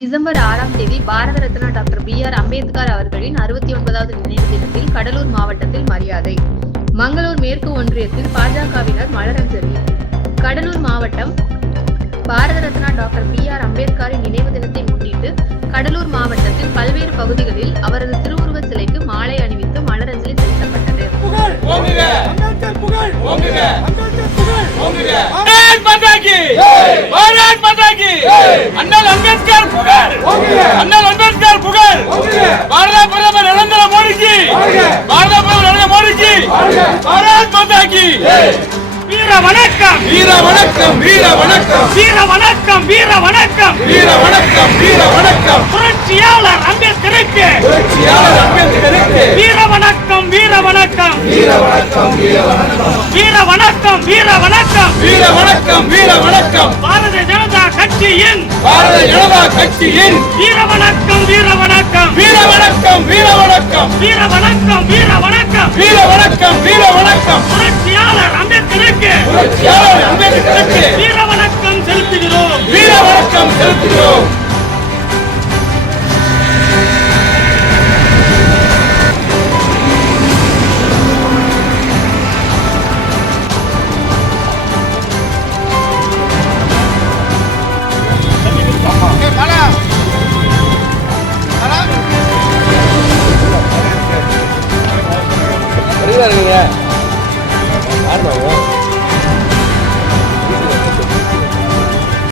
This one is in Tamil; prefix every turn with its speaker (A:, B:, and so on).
A: டிசம்பர் ஆறாம் தேதி Bharat Ratna doctor B R Ambedkar அவர்களின் அறுபத்தி ஒன்பதாவது நினைவு தினத்தில் கடலூர் மாவட்டத்தில் மரியாதை. மங்களூர் மேற்கு ஒன்றியத்தில் பாஜகவினர் மலரஞ்சலி. கடலூர் மாவட்டம் Bharat Ratna doctor B R அம்பேத்கரின் நினைவு தினத்தை முன்னிட்டு கடலூர் மாவட்டத்தில் பல்வேறு பகுதிகளில் அவரது திருவுருவச் சிலைக்கு மாலை அணிவித்து மலரஞ்சலி செலுத்தப்பட்டது.
B: பாரத் மாதா கி பாரத் மாதா கி அண்ணல் அம்பேத்கர் புகழ். அண்ணல் அம்பேத்கர் புகழ். பாரத பிரதமர் நரேந்திர மோடி ஜி பாரத பிரதமர் நரேந்திர மோடி ஜி பாரத் மாதா கி
C: வீர வணக்கம்.
B: வீர வணக்கம் வீர வணக்கம்.
C: வீர வணக்கம் வீர வணக்கம்.
B: வீர வணக்கம் வீர வணக்கம்.
C: புரட்சியாளர் அம்பேத்கருக்கு.
B: புரட்சியாளர் அம்பேத்கருக்கு.
C: வீர வணக்கம் வீர வணக்கம்.
B: வீர வணக்கம் வீர வணக்கம்.
C: வீர வணக்கம் வீர வணக்கம்.
B: வீர வணக்கம் வீர வணக்கம்.
C: பாரதிய ஜனதா கட்சியின்
B: பாரத ஜனதா கட்சியின்
C: வீர வணக்கம் வீர வணக்கம்.
B: வீர வணக்கம் வீர வணக்கம்.
C: வீர வணக்கம் வீர வணக்கம்.
B: வீர வணக்கம் வீர வணக்கம்.
C: புரட்சியாளர் அம்பேத்கருக்கு.
B: புரட்சியாளர் அம்பேத்கருக்கு.
C: வீர
D: Nerede o?